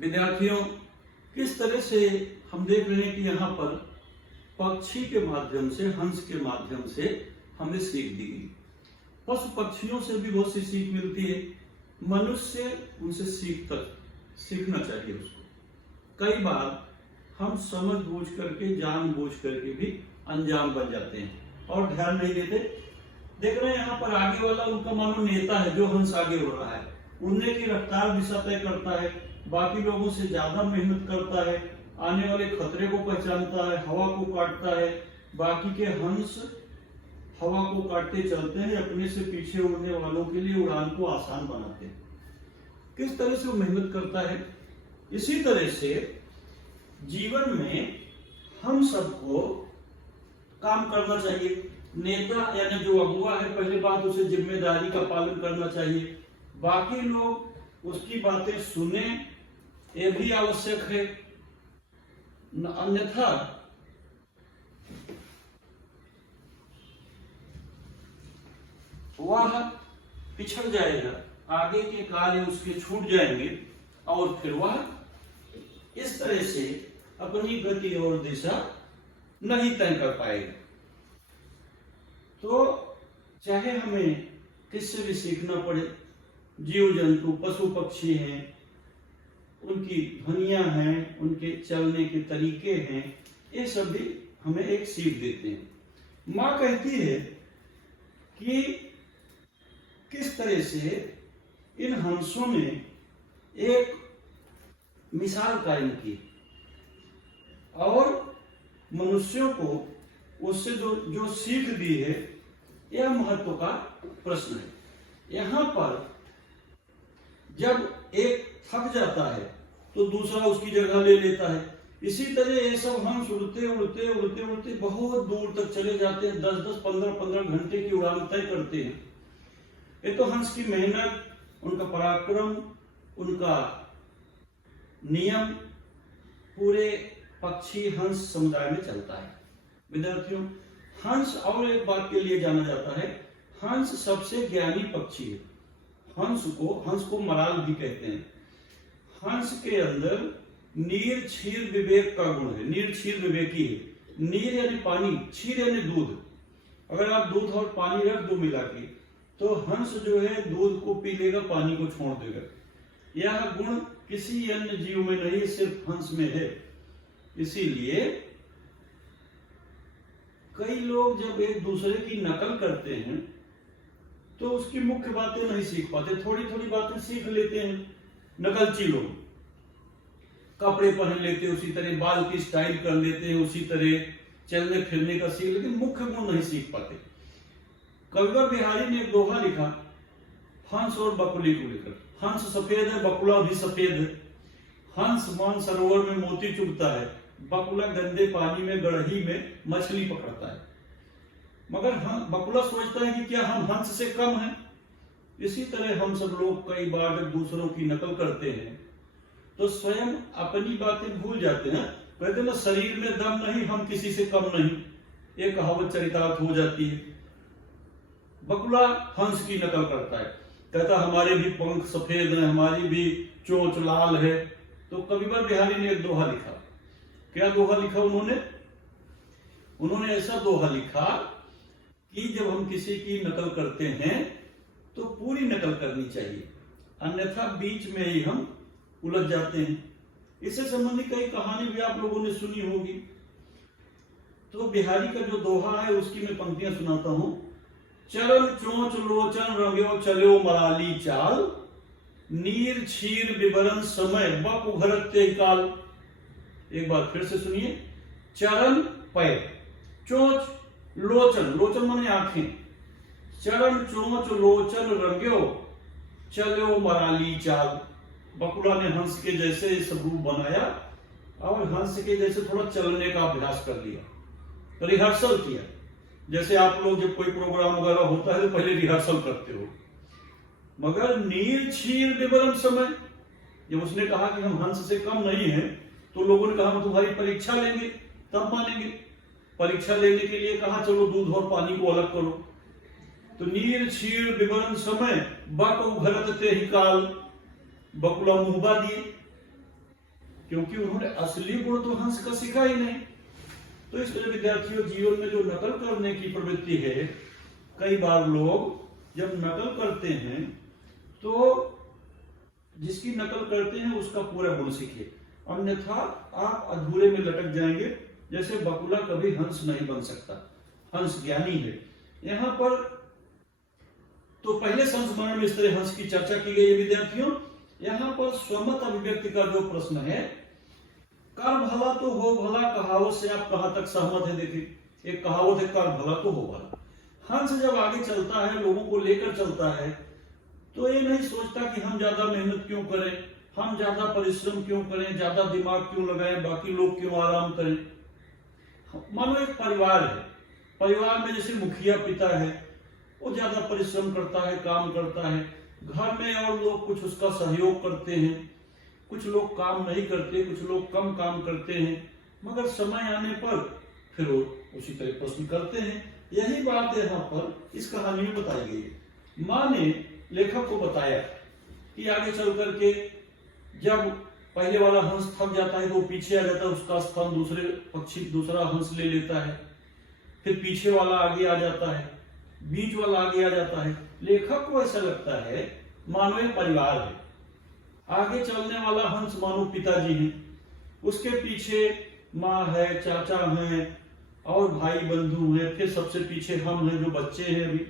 विद्यार्थियों, किस तरह से हम देख रहे हैं कि यहाँ पर पक्षी के माध्यम से, हंस के माध्यम से हमें सीख दी गई। पशु पक्षियों से भी बहुत सी सीख मिलती है। मनुष्य उनसे सीखना चाहिए उसको। कई बार हम समझ बूझ करके, जान बूझ करके भी अनजान बन जाते हैं और ध्यान नहीं देते। देख रहे हैं यहाँ पर आगे वाला उनका मानो नेता है, जो हंस आगे हो रहा है। उड़ने की रफ्तार दिशा तय करता है, बाकी लोगों से ज्यादा मेहनत करता है, आने वाले खतरे को पहचानता है, हवा को काटता है। बाकी के हंस हवा को काटते चलते हैं, अपने से पीछे उड़ने वालों के लिए उड़ान को आसान बनाते हैं। किस तरह से वो मेहनत करता है। इसी तरह से जीवन में हम सबको काम करना चाहिए। नेता यानी जो अगुआ है, पहले बात उसे जिम्मेदारी का पालन करना चाहिए। बाकी लोग उसकी बातें सुने, ये भी आवश्यक है, अन्यथा वह पिछड़ जाएगा, आगे के कार्य उसके छूट जाएंगे और फिर वह इस तरह से अपनी गति और दिशा नहीं तय कर पाएगा। तो चाहे हमें किससे भी सीखना पड़े, जीव जंतु, पशु पक्षी हैं, उनकी ध्वनियां हैं, उनके चलने के तरीके हैं, ये सब भी हमें एक सीख देते हैं। माँ कहती है कि किस तरह से इन हंसों ने एक मिसाल कायम की और मनुष्यों को उससे जो सीख दी है, यह महत्व का प्रश्न है। यहाँ पर जब एक थक जाता है तो दूसरा उसकी जगह ले लेता है। इसी तरह ये सब हंस उड़ते उड़ते उड़ते उड़ते बहुत दूर तक चले जाते हैं। 10-10, 15-15 घंटे की उड़ान तय करते हैं। ये तो हंस की मेहनत, उनका पराक्रम, उनका नियम पूरे पक्षी हंस समुदाय में चलता है। विद्यार्थियों, हंस और एक बात के लिए जाना जाता है, हंस सबसे ज्ञानी पक्षी है। हंस को मलाल भी कहते हैं। हंस के अंदर नीर क्षीर विवेक का गुण है। नीर क्षीर विवेकी है। नीर यानी पानी, क्षीर यानी दूध। अगर आप दूध और पानी रख दो मिला के, तो हंस जो है दूध को पी लेगा, पानी को छोड़ देगा। यह गुण किसी अन्य जीव में नहीं, सिर्फ हंस में है। इसीलिए कई लोग जब एक दूसरे की नकल करते हैं तो उसकी मुख्य बातें नहीं सीख पाते, थोड़ी थोड़ी बातें सीख लेते हैं। नकलची लोग कपड़े पहन लेते हैं उसी तरह, बाल की स्टाइल कर लेते हैं उसी तरह, चलने फिरने का सीख, लेकिन मुख्य गुण नहीं सीख पाते। कविवर बिहारी ने एक दोहा लिखा हंस और बकुली को लेकर। हंस सफेद है, बकुला भी सफेद है। हंस मान सरोवर में मोती चुगता है, बकुला गंदे पानी में गड़ही में मछली पकड़ता है। मगर बकुला सोचता है कि क्या हम हंस से कम हैं। इसी तरह हम सब लोग कई बार जब दूसरों की नकल करते हैं तो स्वयं अपनी बातें भूल जाते हैं। कहते ना, शरीर में दम नहीं, हम किसी से कम नहीं, ये कहावत चरितार्थ हो जाती है। बकुला हंस की नकल करता है, कहता हमारे भी पंख सफेद हैं, हमारी भी चोंच लाल है। तो कविवर बिहारी ने एक दोहा लिखा। क्या दोहा लिखा उन्होंने ऐसा दोहा लिखा कि जब हम किसी की नकल करते हैं तो पूरी नकल करनी चाहिए, अन्यथा बीच में ही हम उलझ जाते हैं। इससे संबंधित कई कहानी भी आप लोगों ने सुनी होगी। तो बिहारी का जो दोहा है उसकी मैं पंक्तियां सुनाता हूं। चरण चोंच लोचन रंग्यो चलो मराली चाल, नीर क्षीर विवरण समय बक उभरत ते काल। एक बार फिर से सुनिए। चरण पैर, चोंच लोचन, लोचन माने आंखें, चरण चोंच लोचन रंग्यो चलो मराली चाल। बकुला ने हंस के जैसे सब रूप बनाया और हंस के जैसे थोड़ा चलने का अभ्यास कर लिया, रिहर्सल किया। जैसे आप लोग जब कोई प्रोग्राम वगैरह होता है तो पहले रिहर्सल करते हो। मगर नीर क्षीर विवरण समय, जब उसने कहा कि हम हंस से कम नहीं हैं, तो लोगों ने कहा हम तुम्हारी परीक्षा लेंगे तब मानेंगे। परीक्षा लेने के लिए कहा चलो दूध और पानी को अलग करो। तो नीर क्षीर विवरण समय बक उभरत ते ही काल, बकुला मुहबा दिए। क्योंकि उन्होंने असली गुण तो हंस का सीखा ही नहीं। तो इसलिए विद्यार्थियों, जीवन में जो नकल करने की प्रवृत्ति है, कई बार लोग जब नकल करते हैं तो जिसकी नकल करते हैं उसका पूरा गुण सीखिए, अन्यथा आप अधूरे में लटक जाएंगे। जैसे बकुला कभी हंस नहीं बन सकता, हंस ज्ञानी है। यहाँ पर तो पहले संस्मरण में इस तरह हंस की चर्चा की गई है विद्यार्थियों। यहाँ पर स्वमत अभिव्यक्ति का जो प्रश्न है, कर भला तो हो भला कहावत से आप कहां तक सहमत है? देखिए, एक कहावत है, कर भला तो हो भला। हंस जब आगे चलता है, लोगों को लेकर चलता है, तो ये नहीं सोचता कि हम ज्यादा मेहनत क्यों करें, हम ज्यादा परिश्रम क्यों करें, ज्यादा दिमाग क्यों लगाएं, बाकी लोग क्यों आराम करें। मानो एक परिवार है, परिवार में जैसे मुखिया पिता है, वो ज्यादा परिश्रम करता है, काम करता है, घर में और लोग कुछ उसका सहयोग करते हैं, कुछ लोग काम नहीं करते, कुछ लोग कम काम करते हैं, मगर समय आने पर फिर वो उसी तरह प्रश्न करते हैं। यही बात यहाँ पर इस कहानी में बताई गई है। माँ ने लेखक को बताया कि आगे चल करके जब पहले वाला हंस थक जाता है तो वो पीछे आ जाता है, उसका स्थान दूसरे पक्षी दूसरा हंस ले लेता है, फिर पीछे वाला आगे आ जाता है, बीच वाला आगे आ जाता है। लेखक को ऐसा लगता है मानो एक परिवार है, आगे चलने वाला हंस मानो पिताजी हैं, उसके पीछे माँ है, चाचा हैं और भाई बंधु हैं, फिर सबसे पीछे हम हैं जो बच्चे हैं अभी।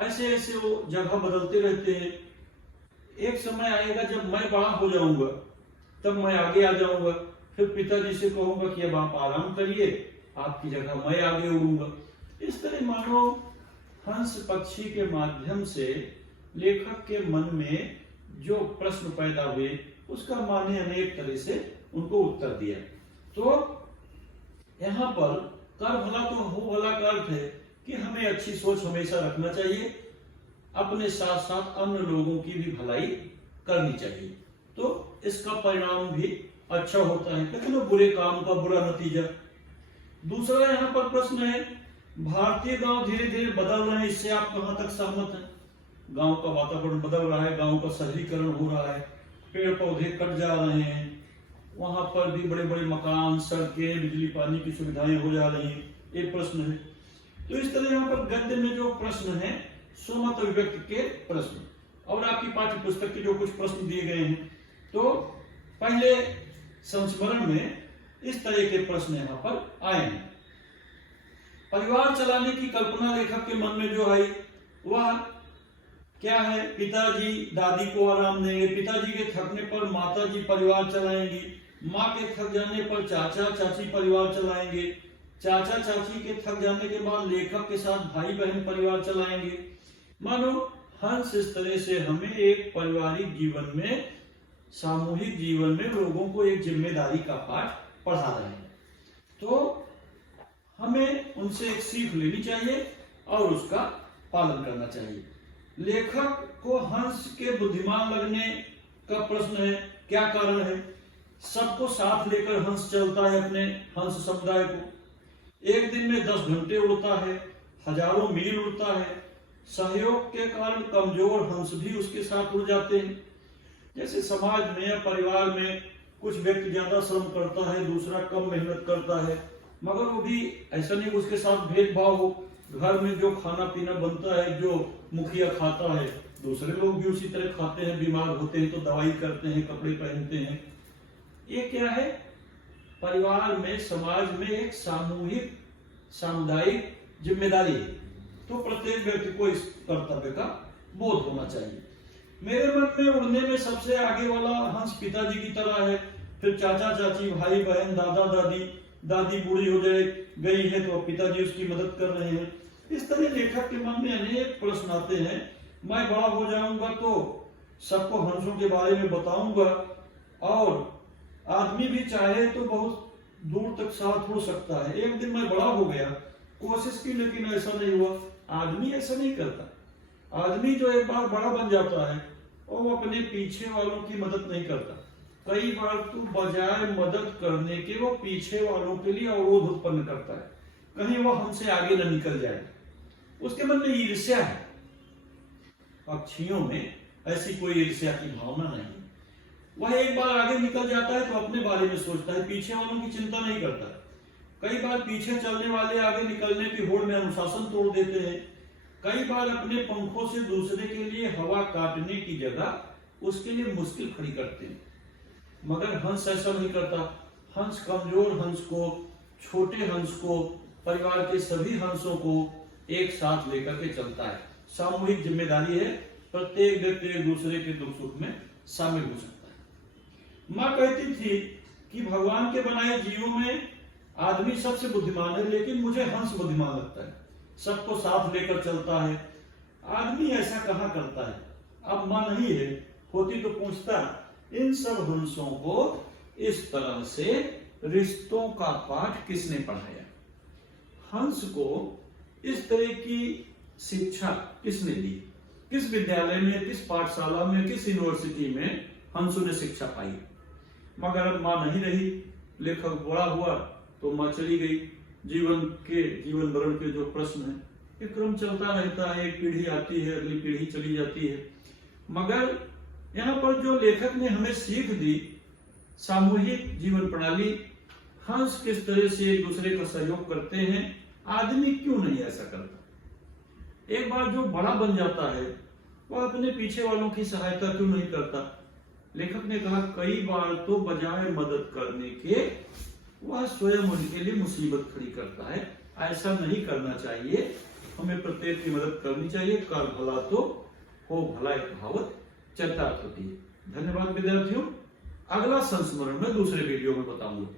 ऐसे ऐसे वो जगह बदलते रहते हैं। एक समय आएगा जब मैं बड़ा हो जाऊंगा, तब मैं आगे आ जाऊंगा, फिर पिताजी से कहूंगा कि अब आप आराम करिए, आपकी जगह मैं आगे उड़ूंगा। इस तरह मानो हंस पक्षी के माध्यम से लेखक के मन में जो प्रश्न पैदा हुए, उसका माँ ने अनेक तरह से उनको उत्तर दिया। तो यहाँ पर कर भला तो हो भला का अर्थ है कि हमें अच्छी सोच हमेशा रखना चाहिए, अपने साथ साथ अन्य लोगों की भी भलाई करनी चाहिए, तो इसका परिणाम भी अच्छा होता है। कहते ना, बुरे काम का बुरा नतीजा। दूसरा यहाँ पर प्रश्न है, भारतीय गांव धीरे धीरे बदल रहे हैं, इससे आप कहां तक सहमत हैं? गांव का वातावरण बदल रहा है, गांव का शहरीकरण हो रहा है, पेड़ पौधे कट जा रहे हैं, वहां पर भी बड़े बड़े मकान, सड़कें, बिजली पानी की सुविधाएं हो जा रही हैं, एक प्रश्न है। तो इस तरह यहाँ पर गद्य में जो प्रश्न है, स्वमत अभिव्यक्ति के प्रश्न, और आपकी पाठ्य पुस्तक के जो कुछ प्रश्न दिए गए हैं, तो पहले संस्मरण में इस तरह के प्रश्न यहाँ पर आए हैं। परिवार चलाने की कल्पना लेखक के मन में जो आई वह क्या है? पिताजी दादी को आराम देंगे, पिताजी के थकने पर माताजी परिवार चलाएंगी, माँ के थक जाने पर चाचा चाची परिवार चलाएंगे, चाचा चाची के थक जाने के बाद लेखक के साथ भाई बहन परिवार चलाएंगे। मानो हंस इस तरह से हमें एक पारिवारिक जीवन में, सामूहिक जीवन में लोगों को एक जिम्मेदारी का पाठ पढ़ा रहे हैं। तो हमें उनसे एक सीख लेनी चाहिए और उसका पालन करना चाहिए। लेखक को हंस के बुद्धिमान लगने का प्रश्न है, क्या कारण है? सबको साथ लेकर हंस चलता है, अपने हंस समुदाय को। एक दिन में 10 घंटे उड़ता है, हजारों मील उड़ता है, सहयोग के कारण कमजोर हंस भी उसके साथ उड़ जाते हैं। जैसे समाज में या परिवार में कुछ व्यक्ति ज्यादा श्रम करता है, दूसरा कम मेहनत करता है, मगर वो भी ऐसा नहीं उसके साथ भेदभाव हो। घर में जो खाना पीना बनता है, जो मुखिया खाता है, दूसरे लोग भी उसी तरह खाते हैं, बीमार होते हैं तो दवाई करते हैं, कपड़े पहनते हैं। ये क्या है? परिवार में, समाज में एक सामूहिक सामुदायिक जिम्मेदारी है। तो प्रत्येक व्यक्ति को इस कर्तव्य का बोध होना चाहिए। मेरे मन में उड़ने में सबसे आगे वाला हंस पिताजी की तरह है, फिर चाचा चाची, भाई बहन, दादा दादी, दादी बूढ़ी हो गई है तो पिताजी उसकी मदद कर रहे हैं। इस तरह लेखक के मन में अनेक प्रश्न आते हैं। मैं बड़ा हो जाऊंगा तो सबको हंसों के बारे में बताऊंगा, और आदमी भी चाहे तो बहुत दूर तक साथ हो सकता है। एक दिन मैं बड़ा हो गया, कोशिश की लेकिन ऐसा नहीं हुआ। आदमी ऐसा नहीं करता। आदमी जो एक बार बड़ा बन जाता है वो अपने पीछे वालों की मदद नहीं करता। कई बार तो बजाय मदद करने के वो पीछे वालों के लिए अवरोध उत्पन्न करता है, कहीं वो हमसे आगे न निकल जाए। उसके मन में ईर्ष्या है। पक्षियों में ऐसी कोई ईर्ष्या की भावना नहीं। वह एक बार आगे निकल जाता है तो अपने बारे में सोचता है, पीछे वालों की चिंता नहीं करता। कई बार पीछे चलने वाले आगे निकलने की होड़ में अनुशासन तोड़ देते हैं। कई बार अपने पंखों से दूसरे के लिए हवा काटने की जगह उसके लिए मुश्किल खड़ी करते हैं। मगर हंस ऐसा नहीं करता। हंस कमजोर हंस को, छोटे हंस को, परिवार के सभी हंसों को एक साथ लेकर के चलता है। सामूहिक जिम्मेदारी है, प्रत्येक व्यक्ति एक दूसरे के दुख सुख में शामिल हो सकता है। माँ कहती थी कि भगवान के बनाए जीवों में आदमी सबसे बुद्धिमान है, लेकिन मुझे हंस बुद्धिमान लगता है, सबको साथ लेकर चलता है। आदमी ऐसा कहाँ करता है। अब माँ नहीं है, होती तो पूछता इन सब हंसों को इस तरह से रिश्तों का पाठ किसने पढ़ाया, हंस को इस तरह की शिक्षा किसने दी, किस विद्यालय में, किस पाठशाला में, किस यूनिवर्सिटी में हंसों ने शिक्षा पाई। मगर अब माँ नहीं रही, लेखक बड़ा हुआ तो माँ चली गई। जीवन मरण के जो प्रश्न है, ये क्रम चलता रहता है, एक पीढ़ी आती है, अगली पीढ़ी चली जाती है। मगर यहाँ पर जो लेखक ने हमें सीख दी, सामूहिक जीवन प्रणाली, हंस किस तरह से एक दूसरे का सहयोग करते हैं, आदमी क्यों नहीं ऐसा करता। एक बार जो बड़ा बन जाता है वह अपने पीछे वालों की सहायता क्यों नहीं करता। लेखक ने कहा कई बार तो बजाय मदद करने के वह स्वयं उनके लिए मुसीबत खड़ी करता है। ऐसा नहीं करना चाहिए, हमें प्रत्येक की मदद करनी चाहिए। कर भला तो हो भला, एक कहावत चरितार्थ होती है। धन्यवाद विद्यार्थियों, अगला संस्मरण में दूसरे वीडियो में बताऊंगा।